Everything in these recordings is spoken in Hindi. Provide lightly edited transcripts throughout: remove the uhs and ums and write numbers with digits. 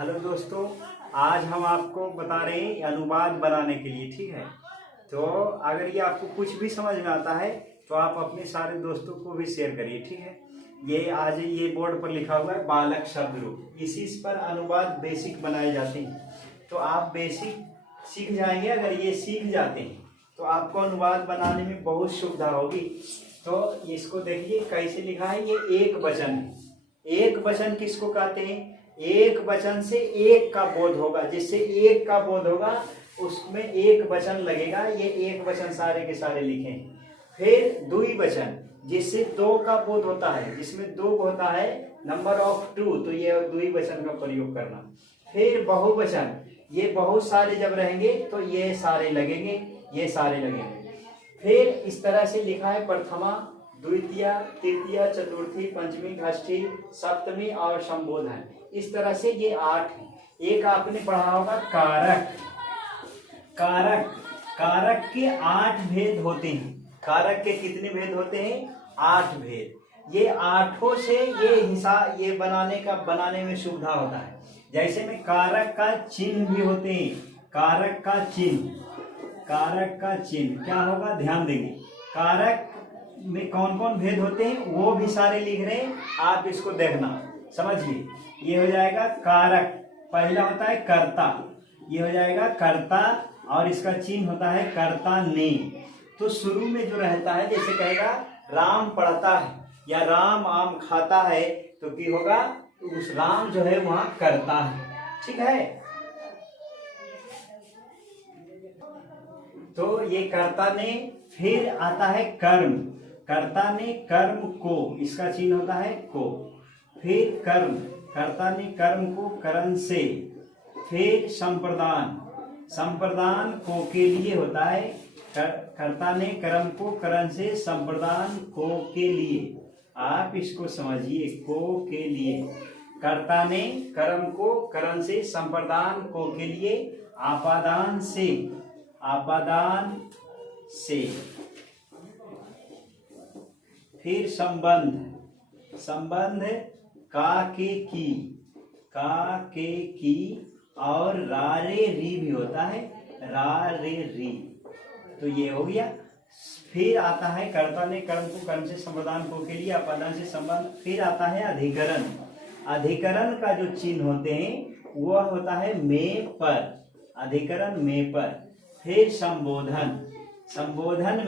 हेलो दोस्तों, आज हम आपको बता रहे हैं अनुवाद बनाने के लिए। ठीक है, तो अगर ये आपको कुछ भी समझ में आता है तो आप अपने सारे दोस्तों को भी शेयर करिए। ठीक है, ये आज ये बोर्ड पर लिखा हुआ है बालक शब्द रूप, इसी पर अनुवाद बेसिक बनाए जाते हैं। तो आप बेसिक सीख जाएंगे। अगर ये सीख जाते हैं तो आपको अनुवाद बनाने में बहुत सुविधा होगी। तो इसको देखिए कैसे लिखा है। ये एक वचन है। एक वचन किसको कहते हैं? एक वचन से एक का बोध होगा, जिससे एक का बोध होगा उसमें एक वचन लगेगा। ये एक वचन सारे के सारे लिखे। फिर द्विवचन, जिससे दो का बोध होता है, जिसमें दो होता है नंबर ऑफ टू, तो ये द्विवचन का प्रयोग करना। फिर बहुवचन, ये बहुत सारे जब रहेंगे तो ये सारे लगेंगे, ये सारे लगेंगे। फिर इस तरह से लिखा है प्रथमा, द्वितीय, तृतीय, चतुर्थी, पंचमी, षष्ठी, सप्तमी और संबोधन। इस तरह से ये 8 है। एक आपने पढ़ा होगा कारक। कारक कारक के 8 भेद होते हैं। कारक के कितने भेद होते हैं? 8 भेद। ये 8 से ये बनाने में सुविधा होता है। जैसे में कारक का चिन्ह भी होते हैं। कारक का चिन्ह क्या होगा, ध्यान देंगे। कारक में कौन कौन भेद होते हैं वो भी सारे लिख रहे हैं, आप इसको देखना, समझिए। ये हो जाएगा कारक, पहला होता है कर्ता, ये हो जाएगा कर्ता, और इसका चिन्ह होता है कर्ता ने। तो शुरू में जो रहता है, जैसे कहेगा राम पढ़ता है या राम आम खाता है, तो क्या होगा, उस राम जो है वहां करता है। ठीक है, तो ये कर्ता ने। फिर आता है कर्म, कर्ता ने कर्म को, इसका चिन्ह होता है को। फिर कर्म, कर्ता ने कर्म को करण से। फिर संप्रदान, संप्रदान को के लिए होता है, कर्ता ने कर्म को करण से, संप्रदान को के लिए। आप इसको समझिए, को के लिए। कर्ता ने कर्म को करण से, संप्रदान को के लिए, आपादान से, आपादान से। फिर संबंध, संबंध का के की, और रा रे री भी होता है, रा रे री। तो ये हो गया। फिर आता है कर्ता ने कर्म को कर्म से, संप्रदान को के लिए, आपादान से, संबंध। फिर आता है अधिकरण। अधिकरण का जो चिन्ह होते हैं वह होता है में पर, अधिकरण में पर। फिर संबोधन, संबोधन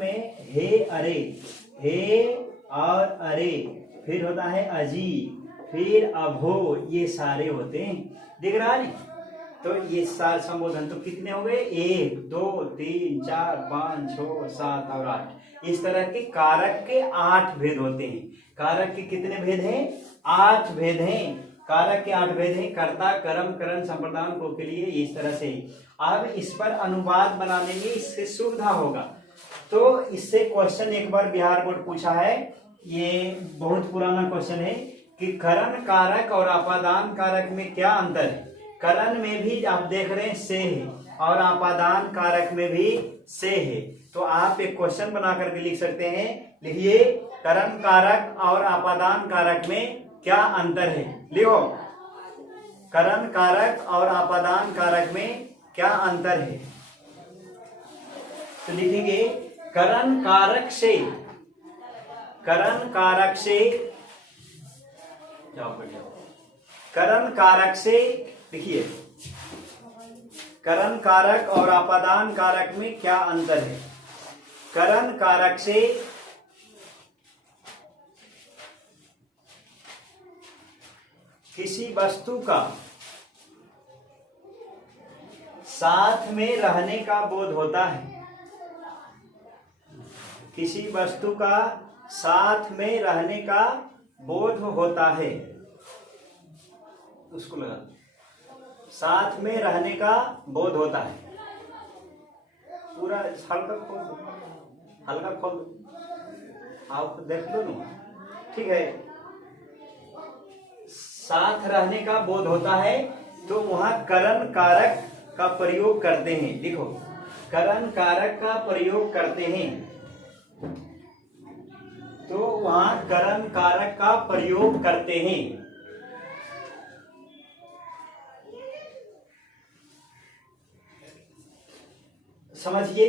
में हे अरे, हे और अरे। फिर होता है अजी, फिर अभो, ये सारे होते हैं। दिख रहा है? तो ये सारे संबोधन तो कितने हो गए? 1 2 3 4 5 6 7 और 8। इस तरह के कारक के 8 भेद होते हैं। कारक के कितने भेद हैं? 8 भेद हैं। कारक के 8 भेद हैं, कर्ता, कर्म, करण, संप्रदान को के लिए। इस तरह से अब इस पर अनुवाद बनाने में इससे सुविधा होगा। तो इससे क्वेश्चन एक बार बिहार बोर्ड पूछा है, ये बहुत पुराना क्वेश्चन है, कि करण कारक और आपादान कारक में क्या अंतर है। करण में भी आप देख रहे हैं से है, और आपादान कारक में भी से है। तो आप एक क्वेश्चन बना करके लिख सकते हैं। लिखिए, करण कारक और आपादान कारक में क्या अंतर है। लिखो, करण कारक और आपादान कारक में क्या अंतर है। तो लिखेंगे करण कारक से, करण कारक से देखिए, करण कारक और आपादान कारक में क्या अंतर है। करण कारक से किसी वस्तु का साथ में रहने का बोध होता है, किसी वस्तु का साथ में रहने का बोध होता है, उसको लगा, साथ में रहने का बोध होता है। पूरा हल्का खोल दो, हल्का खोल दो, आप देख लो ना। ठीक है, साथ रहने का बोध होता है, तो वहां करण कारक का प्रयोग करते हैं। लिखो, करण कारक का प्रयोग करते हैं, तो वहां करण कारक का प्रयोग करते हैं। समझिए,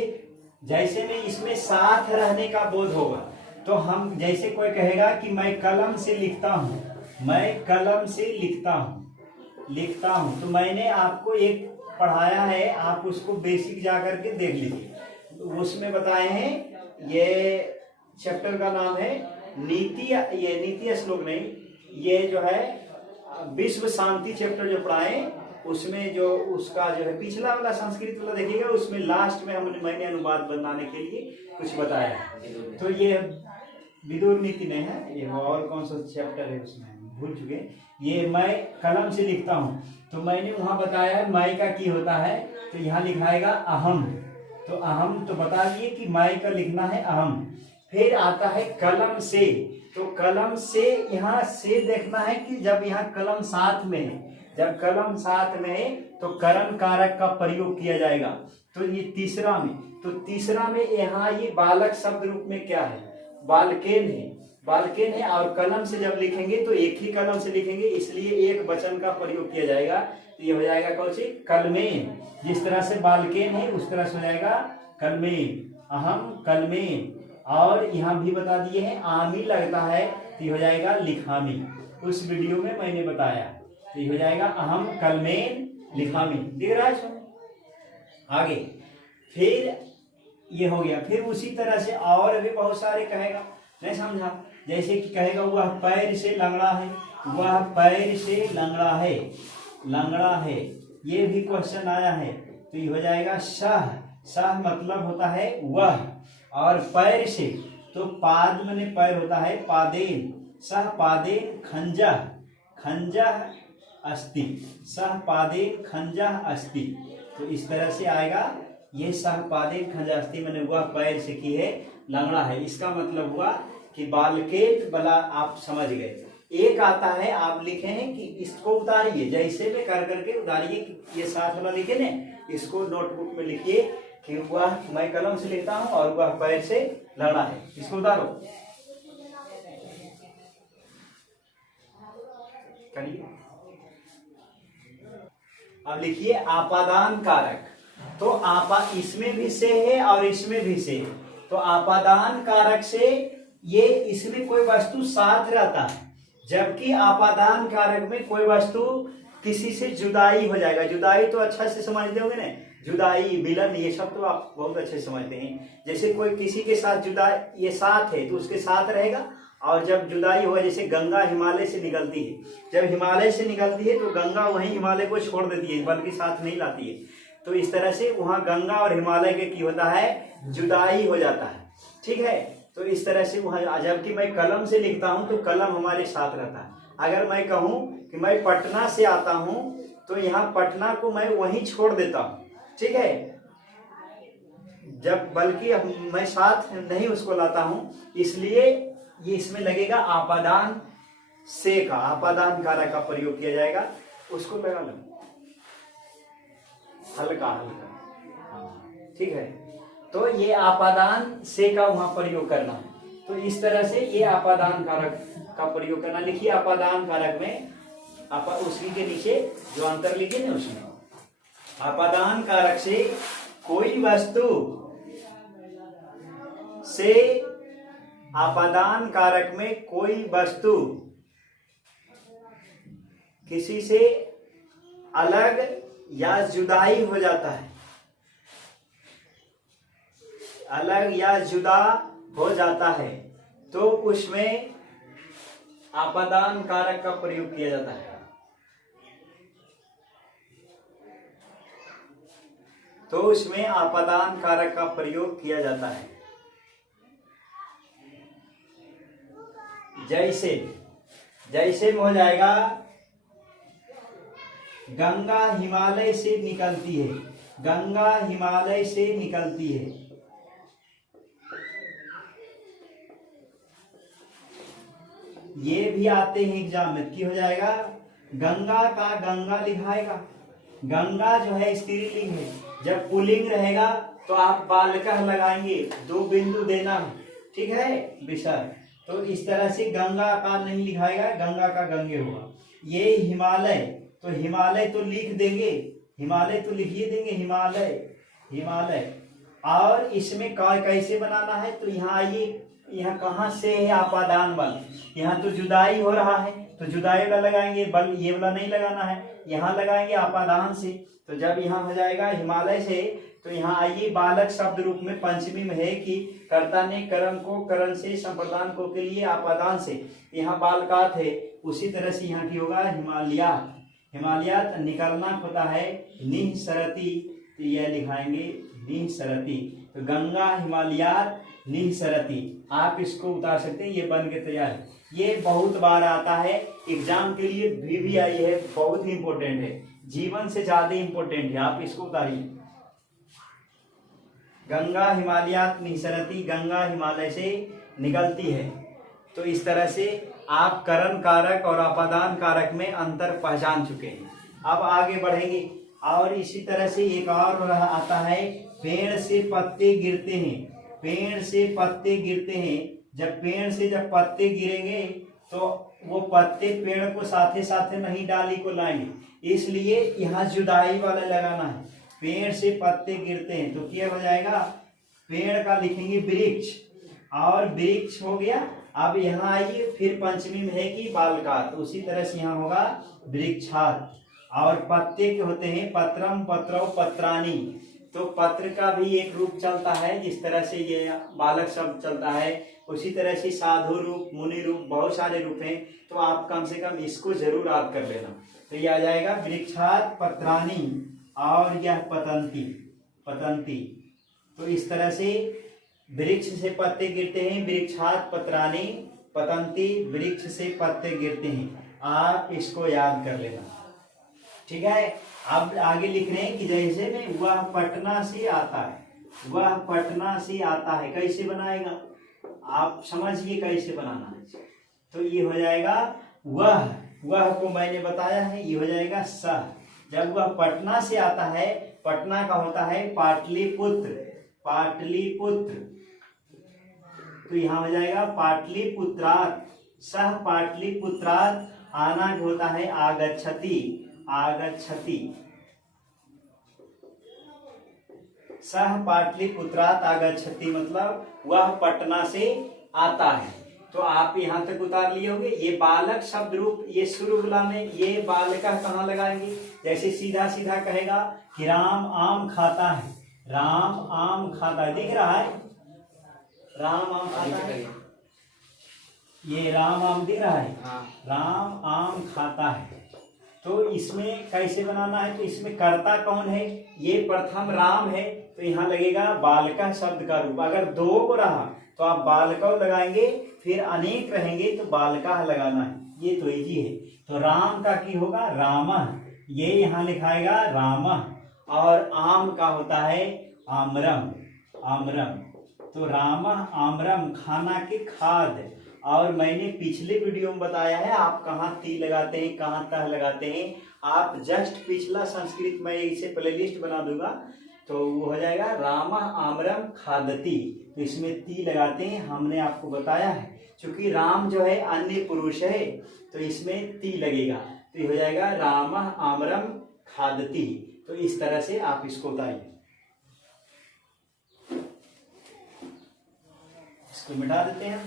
जैसे में इसमें साथ रहने का बोध होगा, तो हम जैसे कोई कहेगा कि मैं कलम से लिखता हूँ, मैं कलम से लिखता हूँ, तो मैंने आपको एक पढ़ाया है, आप उसको बेसिक जा करके देख लीजिए। उसमें बताए हैं, ये चैप्टर का नाम है नीति, ये नीति श्लोक नहीं, ये जो है विश्व शांति चैप्टर जो पढ़ाए, उसमें जो उसका जो है पिछला वाला संस्कृत वाला देखिएगा, उसमें लास्ट में मैंने अनुवाद बनाने के लिए कुछ बताया। तो ये विदुर नीति नहीं है, ये और कौन सा चैप्टर है उसमें भूल चुके। ये मैं कलम से लिखता हूँ, तो मैंने वहां बताया है मैं का की होता है, तो यहाँ लिखाएगा अहम, तो अहम तो बता दिए कि मैं का लिखना है अहम। फिर आता है कलम से, तो कलम से यहाँ से देखना है कि जब यहाँ कलम साथ में है, जब कलम साथ में है तो करण कारक का प्रयोग किया जाएगा। तो ये तीसरा में, तो तीसरा में यहाँ ये बालक शब्द रूप में क्या है, बालकेन है, बालकेन है। और कलम से जब लिखेंगे तो एक ही कलम से लिखेंगे, इसलिए एक वचन का प्रयोग किया जाएगा, तो ये हो जाएगा कौन सी, कलमेन। जिस तरह से बालकेन है उस तरह से हो जाएगा कलमेन, अहम कलमेन। और यहाँ भी बता दिए हैं आमी लगता है, तो ये हो जाएगा लिखामी, उस वीडियो में मैंने बताया, तो ये हो जाएगा अहम कलमेन लिखामी। दिख रहा है आगे। फिर ये हो गया। फिर उसी तरह से और भी बहुत सारे कहेगा, नहीं समझा, जैसे कि कहेगा वह पैर से लंगड़ा है, वह पैर से लंगड़ा है, लंगड़ा है, ये भी क्वेश्चन आया है, तो ये हो जाएगा सह, सह मतलब होता है वह, और पैर से तो पाद माने पैर होता है पादेन, सह पादेन खंजा, खंजा अस्ति, सह पादेन खंजा अस्ति, तो इस तरह से आएगा। ये सह पादेन खंजा अस्ति मैंने वह पैर से की है लंगड़ा है, इसका मतलब हुआ कि बालकेत बला, आप समझ गए। एक आता है, आप लिखे हैं कि इसको उतारिए, जैसे में कर करके उतारिए, ये साथ वाला लिखे ने, इसको नोटबुक में लिखिए कि वह मैं कलम से लिखता हूं और वह पैर से लड़ा है, इसको उतारो करिए। अब लिखिए आपादान कारक, तो आपा इसमें भी से है और इसमें भी से, तो आपादान कारक से ये इसमें कोई वस्तु साथ रहता है, जबकि आपादान कारक में कोई वस्तु किसी से जुदाई हो जाएगा। जुदाई तो अच्छा से समझते होंगे ना, जुदाई मिलन ये सब तो आप बहुत अच्छे समझते हैं। जैसे कोई किसी के साथ जुदा, ये साथ है तो उसके साथ रहेगा, और जब जुदाई हो, जैसे गंगा हिमालय से निकलती है, जब हिमालय से निकलती है तो गंगा वहीं हिमालय को छोड़ देती है, बल्कि साथ नहीं लाती है। तो इस तरह से वहां गंगा और हिमालय के की होता है, जुदाई हो जाता है, ठीक है। तो इस तरह से वहां, जबकि मैं कलम से लिखता हूं तो कलम हमारे साथ रहता है। अगर मैं कहूं कि मैं पटना से आता हूं, तो यहाँ पटना को मैं वहीं छोड़ देता हूं, ठीक है, जब बल्कि मैं साथ नहीं उसको लाता हूं, इसलिए ये इसमें लगेगा आपादान से का, आपादान कारक का प्रयोग किया जाएगा। उसको लगा लो हल्का हल्का, ठीक है। तो ये आपादान से का वहां प्रयोग करना है, तो इस तरह से ये आपादान कारक का प्रयोग करना। लिखिए आपादान कारक में उसी के नीचे जो अंतर लिखे ना, उसमें आपादान कारक से कोई वस्तु से, आपादान कारक में कोई वस्तु किसी से अलग या जुदाई हो जाता है, अलग या जुदा हो जाता है, तो उसमें आपादान कारक का प्रयोग किया जाता है। तो उसमें आपादान कारक का प्रयोग किया जाता है। जैसे, जैसे में हो जाएगा गंगा हिमालय से निकलती है, गंगा हिमालय से निकलती है, ये भी आते हैं एग्जाम में, की हो जाएगा गंगा का गंगा लिखाएगा। गंगा जो है स्त्रीलिंग है, जब पुल्लिंग रहेगा तो आप बालकः लगाएंगे, 2 बिंदु देना, ठीक है विषय। तो इस तरह से गंगा का नहीं लिखाएगा, गंगा का गंगे होगा। ये हिमालय, तो हिमालय तो लिख देंगे, हिमालय तो लिखिए देंगे, हिमालय, हिमालय, और इसमें कैसे बनाना है, तो यहाँ आइए, यहाँ कहाँ से है आपादान बल, यहाँ तो जुदाई हो रहा है तो जुदाई वाला लगाएंगे, बल ये वाला नहीं लगाना है, यहाँ लगाएंगे आपादान से। तो जब यहाँ हो जाएगा हिमालय से, तो यहाँ आइए बालक शब्द रूप में पंचमी में है कि कर्ता ने करण को करण से, संप्रदान को के लिए आपादान से, यहाँ बालकात है। उसी तरह से यहाँ की होगा हिमालयात, हिमालयात निकलना होता है निःसरति, तो यह लिखाएंगे निःसरति। तो गंगा हिमालयात निःसरति, आप इसको उतार सकते हैं, ये बन के तैयार है। ये बहुत बार आता है एग्जाम के लिए, भी आई है, बहुत ही इंपॉर्टेंट है, जीवन से ज्यादा इंपॉर्टेंट है, आप इसको उतारिए। गंगा हिमालयात निःसरति, गंगा हिमालय से निकलती है। तो इस तरह से आप करण कारक और आपादान कारक में अंतर पहचान चुके हैं। अब आगे बढ़ेंगे, और इसी तरह से एक और आता है, पेड़ से पत्ते गिरते हैं, पेड़ से पत्ते गिरते हैं। जब पेड़ से जब पत्ते गिरेंगे तो वो पत्ते पेड़ को साथे साथे नहीं डाली को लाएंगे, इसलिए यहाँ जुदाई वाला लगाना है। पेड़ से पत्ते गिरते हैं तो क्या हो जाएगा, पेड़ का लिखेंगे वृक्ष, और वृक्ष हो गया। अब यहाँ आइए, फिर पंचमी में है कि बालकात, तो उसी तरह से यहाँ होगा वृक्षात। और पत्ते के होते हैं पत्रम, पत्रौ, पत्राणी। तो पत्र का भी एक रूप चलता है, जिस तरह से ये बालक शब्द चलता है, उसी तरह से साधु रूप, मुनि रूप, बहुत सारे रूप हैं। तो आप कम से कम इसको जरूर याद कर लेना। तो ये आ जाएगा वृक्षात पत्राणी, और यह पतंती, पतंती। तो इस तरह से वृक्ष से पत्ते गिरते हैं, वृक्षात पत्राणी, पतंती, वृक्ष से पत्ते गिरते हैं, आप इसको याद कर लेना, ठीक है। अब आगे लिख रहे हैं कि जैसे में वह पटना से आता है, वह पटना से आता है, कैसे बनाएगा आप समझिए कैसे बनाना है। तो ये हो जाएगा वह को मैंने बताया है, ये हो जाएगा सह। जब वह पटना से आता है, पटना का होता है पाटलिपुत्र, पाटलिपुत्र, तो यहाँ हो जाएगा पाटलिपुत्रात्, सह पाटलिपुत्रात्। आना होता है आगच्छति, आगच्छति, सह पाटलिपुत्रात् आगच्छति, मतलब वह पटना से आता है। तो आप यहाँ तक उतार लिए होंगे। ये बालक शब्द रूप, ये शुरुगुला में ये बालका कहाँ लगाएंगे, जैसे सीधा सीधा कहेगा कि राम आम खाता है, राम आम खाता है, दिख रहा है राम आम खाता है, ये राम आम दिख रहा है, राम आम खाता है। तो इसमें कैसे बनाना है, तो इसमें कर्ता कौन है, ये प्रथम राम है, तो यहाँ लगेगा बालका शब्द का रूप। अगर दो को रहा तो आप बालका लगाएंगे, फिर अनेक रहेंगे तो बालका लगाना है, ये तो इजी है। तो राम का की होगा रामः, ये यहाँ लिखाएगा रामः, और आम का होता है आम्रम, आम्रम। तो रामः आम्रम, खाना के खाद। और मैंने पिछले वीडियो में बताया है आप कहाँ ती लगाते हैं, कहाँ तह लगाते हैं। आप जस्ट पिछला संस्कृत में इसे प्लेलिस्ट बना दूंगा, तो वो हो जाएगा रामः आम्रम खादति, तो इसमें ती लगाते हैं, हमने आपको बताया है। क्योंकि राम जो है अन्य पुरुष है तो इसमें ती लगेगा, तो ये हो जाएगा रामः आम्रम खादति। तो इस तरह से आप इसको उतारिए, इसको मिटा देते हैं।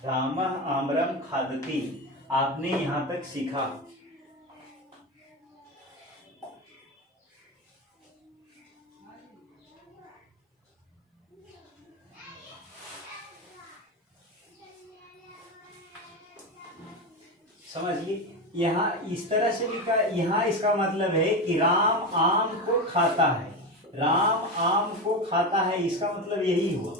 रामः आम्रम खादति, आपने यहाँ तक सीखा। समझिए, यहाँ इस तरह से लिखा, यहाँ इसका मतलब है कि राम आम को खाता है, राम आम को खाता है, इसका मतलब यही हुआ,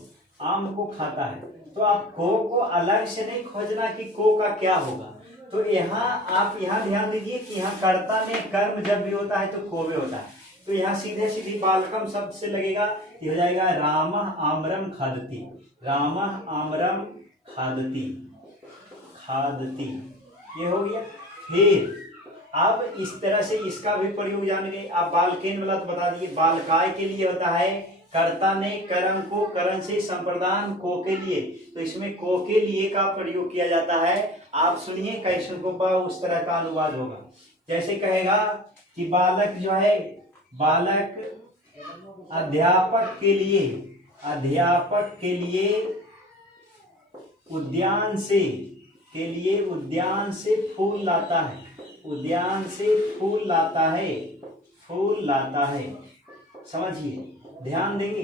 आम को खाता है। तो आप को अलग से नहीं खोजना कि को का क्या होगा। तो यहाँ आप यहाँ ध्यान दीजिए कि यहाँ कर्ता में कर्म जब भी होता है तो कोवे होता है, तो यहाँ सीधे सीधी बालकम शब्द से लगेगा, ये हो जाएगा रामः आम्रम खादति, रामः आम्रम खादति, खादति, ये हो गया। फिर अब इस तरह से इसका भी प्रयोग जान गए। आप बालकेन वाला तो बता दिए, बालकाय के लिए होता है कर्ता ने करम को करण से संप्रदान को के लिए, तो इसमें को के लिए का प्रयोग किया जाता है। आप सुनिए कैसे को उस तरह का अनुवाद होगा। जैसे कहेगा कि बालक जो है, बालक अध्यापक के लिए उद्यान से फूल लाता है, फूल लाता है। समझिए, ध्यान देंगे।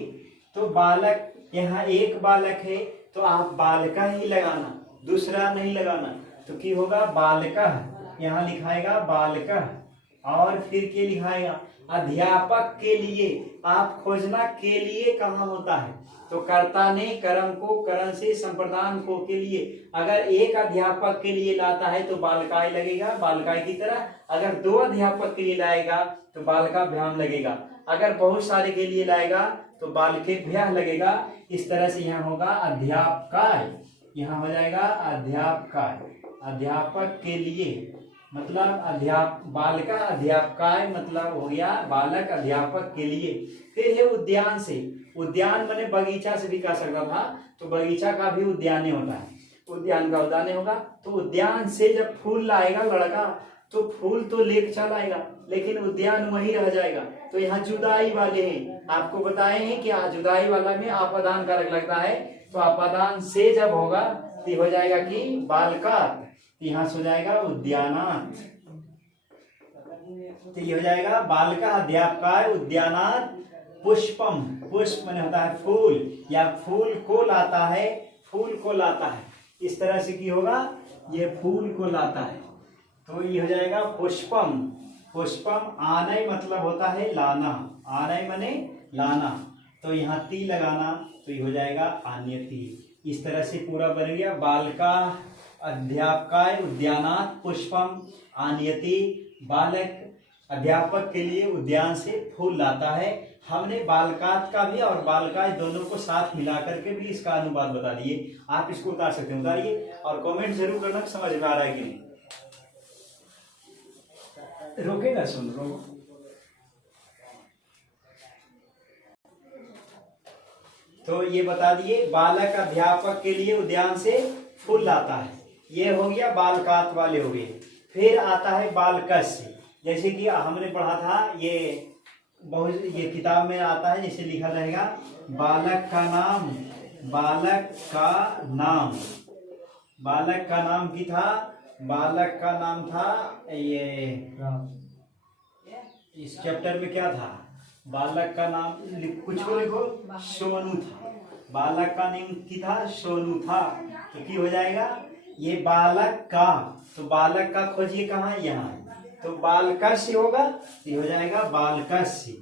तो बालक, यहाँ एक बालक है तो आप बालका ही लगाना, दूसरा नहीं लगाना। तो क्या होगा, बालकः, यहाँ लिखाएगा बालकः, और फिर क्या लिखाएगा, अध्यापक के लिए। आप खोजना के लिए कहाँ होता है, तो कर्ता ने कर्म को करण से संप्रदान को के लिए। अगर एक अध्यापक के लिए लाता है तो बालकाय लगेगा, बालकाय की तरह। अगर दो अध्यापक के लिए लाएगा तो बालकाभ्याम लगेगा। अगर बहुत सारे के लिए लाएगा तो बालकेभ्यः लगेगा। इस तरह से यहाँ होगा अध्यापकाय, यहाँ हो जाएगा अध्यापकाय, अध्यापक के लिए मतलब बालका अध्यापकाय मतलब हो गया बालक अध्यापक के लिए। फिर है उद्यान से, उद्यान माने बगीचा से भी कह सकता था, तो बगीचा का भी उद्याने होता है, उद्यान का उद्याने होगा। तो उद्यान से जब फूल लाएगा लड़का तो फूल तो लेकर चल आएगा, लेकिन उद्यान वहीं रह जाएगा। तो यहाँ जुदाई वाले हैं, आपको बताए हैं कि जुदाई वाला में आपादान कारक लगता है। तो आपादान से जब होगा तो हो जाएगा कि बालकात, यहाँ से हो जाएगा उद्यानात। तो ये हो जाएगा बालका अध्यापकाय उद्यानात पुष्पम, पुष्प माने होता है फूल, या फूल को लाता है, फूल को लाता है। इस तरह से क्या होगा, ये फूल को लाता है। तो ये हो जाएगा पुष्पम, पुष्पम आनय मतलब होता है लाना, आनय माने लाना। तो यहाँ ती लगाना, तो ये हो जाएगा आन्यति। इस तरह से पूरा बन गया बालका अध्यापकाय उद्यानात पुष्पम आनयति। बालक अध्यापक के लिए उद्यान से फूल लाता है। हमने बालकात का भी और बालकाय दोनों को साथ मिलाकर के भी इसका अनुवाद बता दिए। आप इसको उतार सकते हैं, उतारिए और कमेंट जरूर करना समझ में आ रहा है कि नहीं। रोकेगा, सुन रो। तो ये बता दिए बालक अध्यापक के लिए उद्यान से फूल लाता है, ये हो गया बालकात वाले हो गए। फिर आता है बालकस्य, जैसे कि हमने पढ़ा था, ये बहुत ये किताब में आता है, जैसे लिखा रहेगा बालक का नाम, बालक का नाम, बालक का नाम की था, बालक का नाम था ये, इस चैप्टर में क्या था, बालक का नाम कुछ को लिखो, सोनू था, बालक का नाम की था सोनू था। तो क्या हो जाएगा, ये बालक का, तो बालक का खोजिए कहाँ, यहाँ, तो बालकस्य होगा, ये हो जाएगा बालकस्य,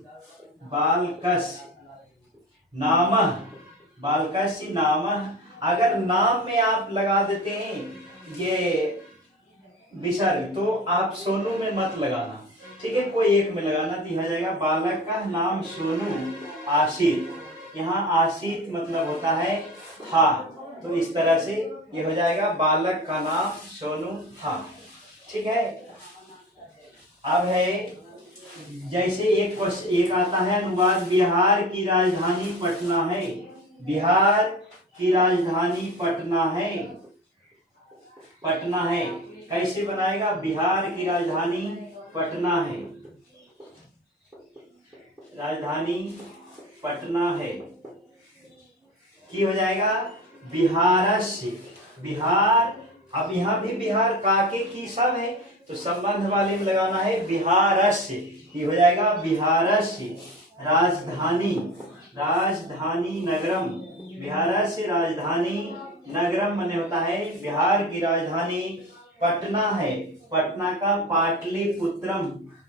बालकस्य नामः, बालकस्य नामः। अगर नाम में आप लगा देते हैं ये विसर्ग तो आप सोनू में मत लगाना, ठीक है, कोई एक में लगाना। तो हो जाएगा बालक का नाम सोनू आशित, यहाँ आशित मतलब होता है था। तो इस तरह से ये हो जाएगा बालक का नाम सोनू था, ठीक है। अब है जैसे एक आता है अनुवाद, बिहार की राजधानी पटना है, बिहार की राजधानी पटना है, पटना है। कैसे बनाएगा, बिहार की राजधानी पटना है, राजधानी पटना है, की हो जाएगा बिहारस्य, बिहार। अब यहाँ भी बिहार काके की सब है, तो संबंध वाले में लगाना है बिहारस्य, ये हो जाएगा बिहारस्य राजधानी, राजधानी नगरम, बिहारस्य राजधानी नगरम माने होता है बिहार की राजधानी पटना है, पटना का पाटलिपुत्रम,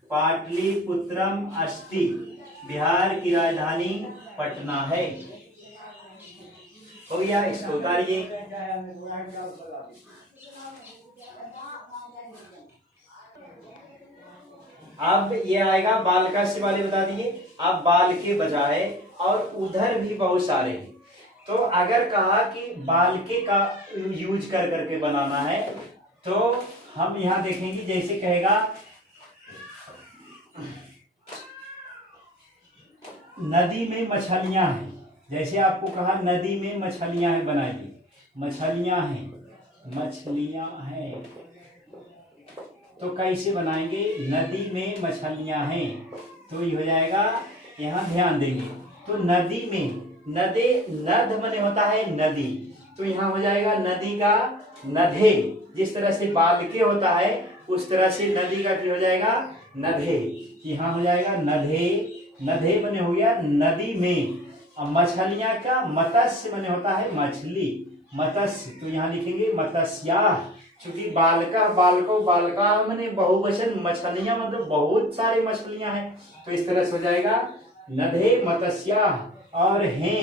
पाटलिपुत्रम अस्ति, बिहार की राजधानी पटना है। हो गया, इसको उतारिए। अब ये आएगा बालकस्य वाले बता दिए। अब बाल के बजाय और उधर भी बहुत सारे हैं, तो अगर कहा कि बालके का यूज कर करके बनाना है तो हम यहाँ देखेंगे, जैसे कहेगा नदी में मछलियां हैं, जैसे आपको कहा नदी में मछलियां हैं, बनाइए मछलियां हैं, तो कैसे बनाएंगे? नदी में मछलियां हैं, तो ये हो जाएगा, यहाँ ध्यान देंगे। तो नदी में, नद मने होता है नदी, तो यहाँ हो जाएगा नदी का नधे। जिस तरह से बालके होता है उस तरह से नदी का क्या हो जाएगा? नधे। यहाँ हो जाएगा नधे मने हो गया नदी में। अब मछलियां का मत्स्य मने होता है मछली, मत्स्य, तो यहाँ लिखेंगे मत्स्या। क्योंकि बालका मने बहुवचन, मछलियां मतलब बहुत सारी मछलियां हैं, तो इस तरह से हो जाएगा नधे मत्स्या। और हे,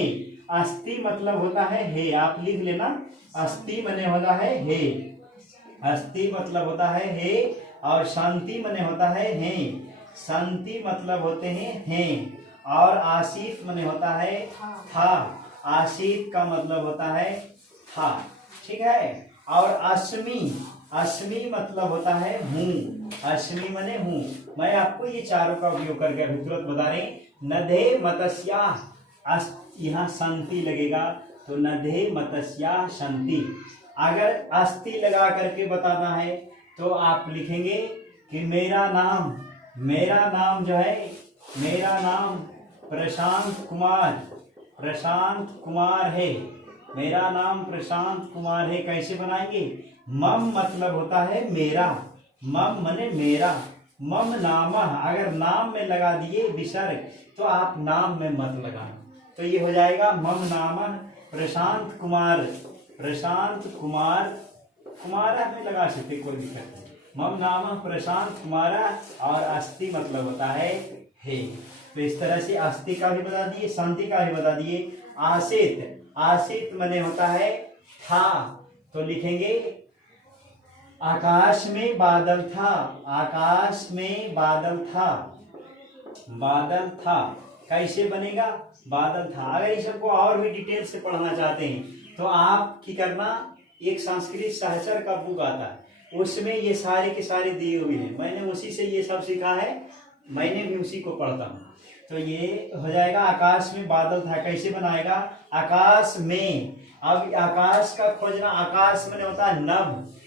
अस्थि मतलब होता है हे, आप लिख लेना, अस्थि मने होता है हे, अस्थि मतलब होता है हे। और शांति मने होता है हे, शांति मतलब होते हैं हे। और आशीत मने होता है था, आशीत का मतलब होता है था, ठीक है। और अश्मी मतलब होता है हूँ, अश्मी मने हूँ। मैं आपको ये चारों का उपयोग करके अभी तुरंत बता रहे। नधे मत्स्या, यहाँ शांति लगेगा, तो नधे मत्स्या शांति। अगर अस्थि लगा करके बताना है तो आप लिखेंगे कि मेरा नाम जो है, मेरा नाम प्रशांत कुमार है, मेरा नाम प्रशांत कुमार है। कैसे बनाएंगे? मम मतलब होता है मेरा, मम मने मेरा, मम नाम, अगर नाम में लगा दिए विसर्ग तो आप नाम में मत लगाना, तो ये हो जाएगा मम नाम प्रशांत कुमार, कुमार में लगा सकते, कोई दिक्कत नहीं। मम नाम प्रशांत कुमार। और अस्थि मतलब होता है हे। तो इस तरह से अस्थि का भी बता दिए, शांति का भी बता दिए। आशित मने होता है था, तो लिखेंगे आकाश में बादल था, आकाश में बादल था। कैसे बनेगा? बादल था। अगर इस सबको और भी डिटेल से पढ़ना चाहते हैं तो आप की करना, एक संस्कृत सहचर का बुक आता है, उसमें ये सारे के सारे दिए हुए हैं, मैंने उसी से ये सब सीखा है, मैंने भी उसी को पढ़ता हूँ। तो ये हो जाएगा आकाश में बादल था। कैसे बनाएगा? आकाश में, अब आकाश का खोजना, आकाश में होता है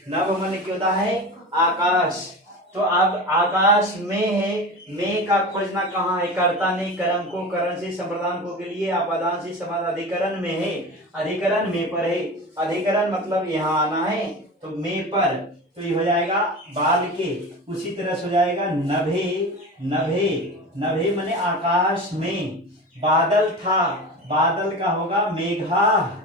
नभ माने क्या होता है? आकाश। तो अब आकाश में है, में का खोजना कहाँ है? कर्ता ने कर्म को, करण से संप्रदान को के लिए, अपादान से समाज अधिकरण में है, अधिकरण में पर है, अधिकरण मतलब यहाँ आना है, तो में पर, तो ये हो जाएगा बाल के। उसी तरह से हो जाएगा नभे मने आकाश में। बादल था, बादल का होगा मेघा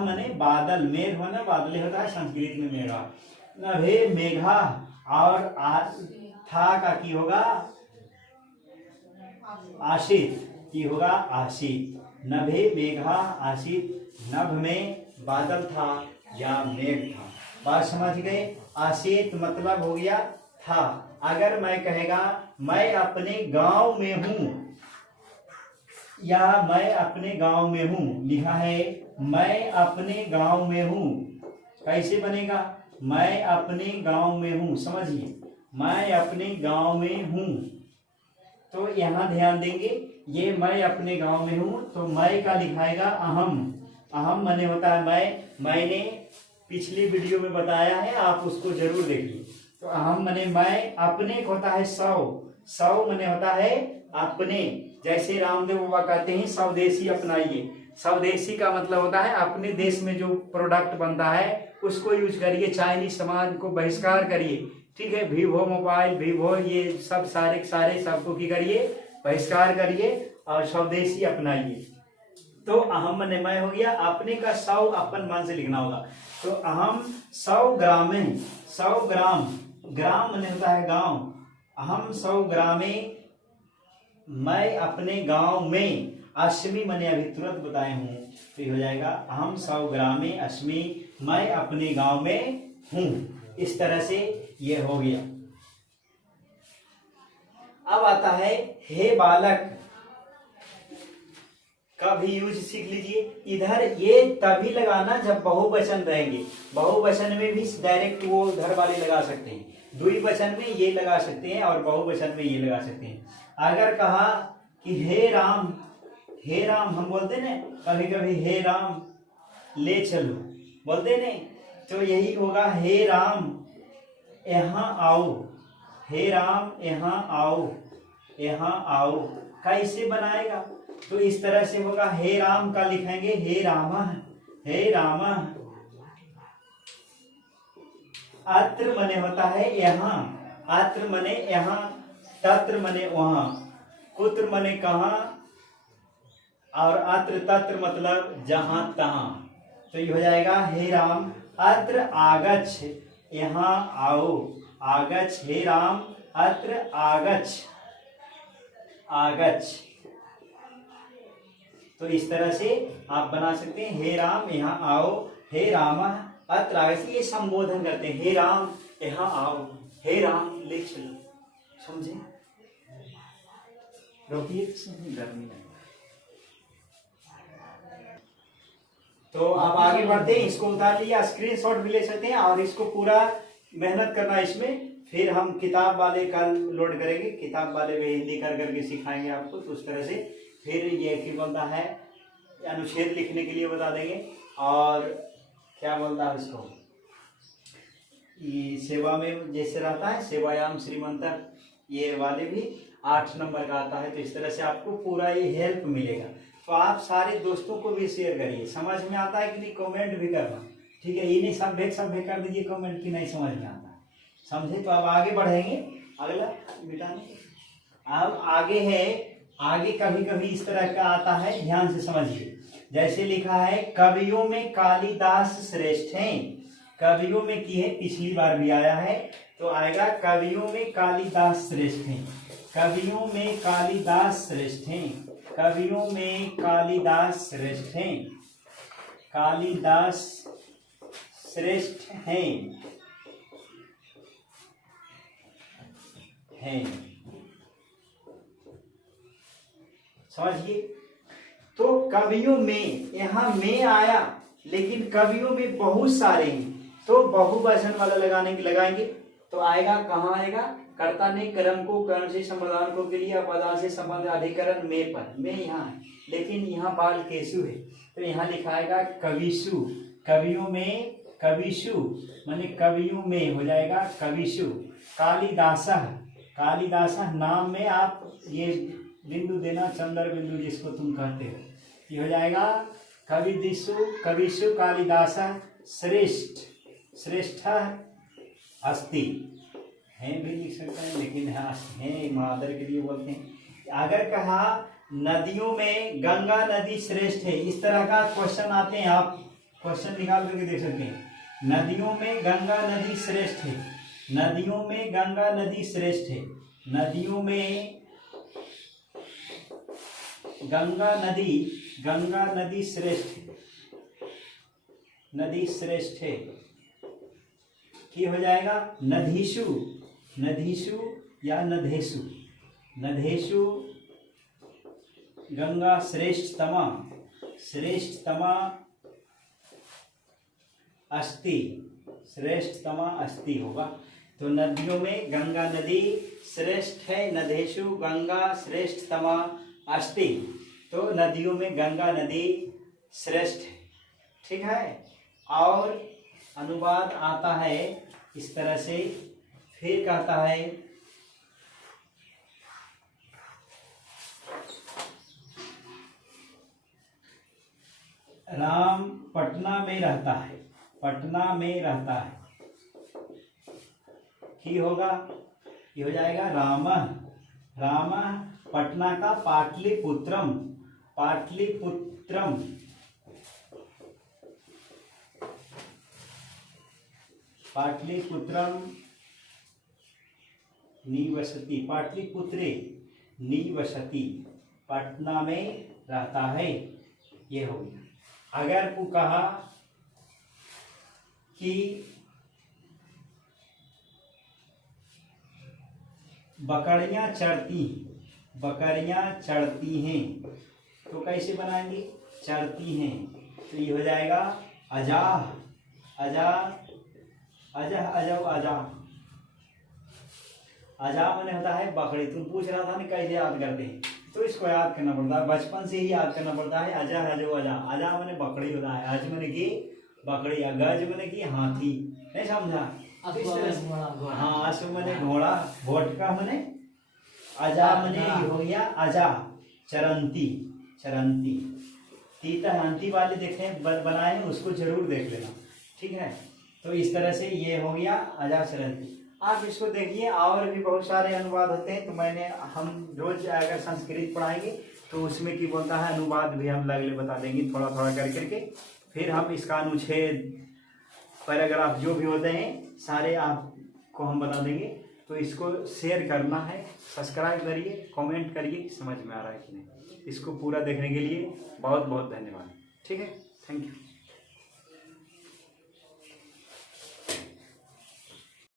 मने बादल, मेघ मने बादल होता है संस्कृत में मेघा, नभे मेघा। और था का की होगा आशित, की होगा आशित, नभे मेघा आशित। नभ में बादल था या मेघ था। बात समझ गए? आशित मतलब हो गया था। अगर मैं कहेगा मैं अपने गांव में हूँ, या मैं अपने गांव में हूँ, लिखा है मैं अपने गांव में हूँ, कैसे बनेगा? मैं अपने गांव में हूँ, समझिए, मैं अपने गांव में हूँ। तो यहाँ ध्यान देंगे, ये मैं अपने गांव में हूँ, तो मैं का लिखाएगा अहम मने होता है मैंने पिछली वीडियो में बताया है, आप उसको जरूर देखिए। तो अहम मने मैं, अपने को होता है सौ मने होता है अपने। जैसे रामदेव बाबा कहते हैं स्वदेशी अपनाइए, स्वदेशी का मतलब होता है अपने देश में जो प्रोडक्ट बनता है उसको यूज करिए, चाइनीज सामान को बहिष्कार करिए, ठीक है। वीवो मोबाइल, वीवो ये सब सारे सबको की करिए, बहिष्कार करिए और स्वदेशी अपनाइए। तो अहम मने मैं हो गया, अपने का 100 अपन मन से लिखना होगा। तो अहम 100 ग्रामे, 100 ग्राम, ग्राम मने होता है गांव, अहम 100 ग्रामे, मैं अपने गांव में, अश्मी मने अभी तुरंत बताए हूँ, तो ये हो जाएगा अहम 100 ग्रामे अश्मी, मैं अपने गांव में हूँ। इस तरह से ये हो गया। अब आता है हे बालक का भी यूज सीख लीजिए। इधर ये तभी लगाना जब बहुवचन रहेंगे, बहुवचन में भी डायरेक्ट वो घर वाले लगा सकते हैं, द्विवचन में ये लगा सकते हैं और बहुवचन में ये लगा सकते हैं। अगर कहा कि हे राम हम बोलते ना कभी कभी, हे राम ले चलो बोलते नहीं, तो यही होगा हे राम यहाँ आओ, हे राम यहाँ आओ, यहाँ आओ। कैसे बनाएगा? तो इस तरह से होगा, हे राम का लिखेंगे हे रामा, हे रामा। अत्र मने होता है यहाँ, अत्र मने यहाँ, तत्र मने वहाँ, कुत्र मने कहाँ, और अत्र तत्र मतलब जहां तहां। तो ये हो जाएगा हे राम अत्र आगच्छ, यहाँ आओ, आगच्छ, हे राम अत्र आगच्छ, आगच्छ। तो इस तरह से आप बना सकते हैं, हे राम यहाँ आओ, हे राम अत्र आगच्छ। ये संबोधन करते हैं, हे राम यहाँ आओ, हे राम ले चलो। समझे? रोकिए, गर्मी है। तो आप आगे बढ़ते हैं, इसको उतार लिया, स्क्रीनशॉट भी ले सकते हैं, और इसको पूरा मेहनत करना इसमें। फिर हम किताब वाले कल लोड करेंगे, किताब वाले भी हिंदी कर करके सिखाएंगे आपको। तो उस तरह से फिर ये क्या बोलता है, अनुच्छेद लिखने के लिए बता देंगे, और क्या बोलता है इसको, ये सेवा में जैसे रहता है सेवायाम श्रीमंतर, ये वाले भी 8 नंबर का आता है। तो इस तरह से आपको पूरा ये हेल्प मिलेगा। तो आप सारे दोस्तों को भी शेयर करिए। समझ में आता है कि नहीं, कमेंट भी करना, ठीक है? ये नहीं सब कर दीजिए कमेंट की नहीं समझ में आता, समझे? तो अब आगे बढ़ेंगे, अगला मिटाने। अब आगे है, आगे कभी कभी इस तरह का आता है, ध्यान से समझिए। जैसे लिखा है, कवियों में कालिदास श्रेष्ठ हैं। कवियों में की है, पिछली बार भी आया है, तो आएगा कवियों में कालिदास श्रेष्ठ हैं, कवियों में कालिदास श्रेष्ठ हैं, कवियों में कालिदास श्रेष्ठ हैं, कालिदास श्रेष्ठ हैं, हैं। समझिए? तो कवियों में, यहाँ में आया, लेकिन कवियों में बहुत सारे हैं, तो बहुवचन वाला लगाएंगे। तो आएगा, कहाँ आएगा? कर्ता ने कर्म को कर्म से समाधान को के लिए अपदा से संबंध अधिकरण में पर, में यहाँ है, लेकिन यहाँ बाल केशु है, तो यहाँ लिखाएगा कविशु। कवियों में, कविशु माने कवियों में हो जाएगा कविशु। कालिदासा, कालिदासा नाम में आप ये बिंदु देना, चंद्र बिंदु जिसको तुम कहते हो, ये हो जाएगा कविदिशु, कविशु कालिदासा श्रेष्ठ, श्रेष्ठ अस्ति हैं भी लिख सकते हैं, लेकिन हैं महादर के लिए बोलते हैं। अगर कहा नदियों में गंगा नदी श्रेष्ठ है, इस तरह का क्वेश्चन आते हैं, आप क्वेश्चन निकाल करके देख सकते हैं। नदियों में गंगा नदी श्रेष्ठ है, नदियों में गंगा नदी श्रेष्ठ है, नदियों में गंगा नदी श्रेष्ठ है, नदी श्रेष्ठ है, की हो जाएगा नधीषु, नधीषु या नधेषु, नधेषु गंगा श्रेष्ठतमा, श्रेष्ठतमा अस्ति, श्रेष्ठतमा अस्ति होगा। तो नदियों में गंगा नदी श्रेष्ठ है, नधेषु गंगा श्रेष्ठतमा अस्ति। तो नदियों में गंगा नदी श्रेष्ठ है, ठीक है? और अनुवाद आता है इस तरह से, फिर कहता है राम पटना में रहता है, पटना में रहता है, की होगा, ये हो जाएगा राम, राम पटना का पाटलिपुत्रम, पाटलिपुत्रम, पाटलिपुत्रम निवसति, पाटलिपुत्रे निवसति, पटना में रहता है, ये हो गया। अगर को कहा कि बकरियां चढ़ती, बकरियां चढ़ती हैं, तो कैसे बनाएंगे? चढ़ती हैं, तो ये हो जाएगा अजाह, अजाह, अजह, अजव, अजा, अजा मैंने होता है बकरी। तुम पूछ रहा था ना कैसे याद करते हैं, तो इसको याद करना पड़ता है, बचपन से ही याद करना पड़ता है। अजा हजो अजा, अजा मैंने बकरी होता है, अज मैंने की बकरी, गज मैंने की हाथी, नहीं समझा? इस तरह से हाँ, अश्व मैंने घोड़ा, भोटका मैंने अजा मैंने हो गया अजा, चरंती, चरंती, तीता अंती वाले देखे बनाए हैं, उसको जरूर देख लेना, ठीक है। तो इस तरह से ये हो गया अजा चरंती। आप इसको देखिए, और भी बहुत सारे अनुवाद होते हैं। तो हम रोज अगर संस्कृत पढ़ाएंगे तो उसमें की बोलता है अनुवाद भी हम अगले बता देंगे, थोड़ा थोड़ा कर करके। फिर हम इसका अनुच्छेद, पैराग्राफ जो भी होते हैं सारे आपको हम बता देंगे। तो इसको शेयर करना है, सब्सक्राइब करिए, कमेंट करिए समझ में आ रहा है कि नहीं। इसको पूरा देखने के लिए बहुत बहुत धन्यवाद, ठीक है, थैंक यू।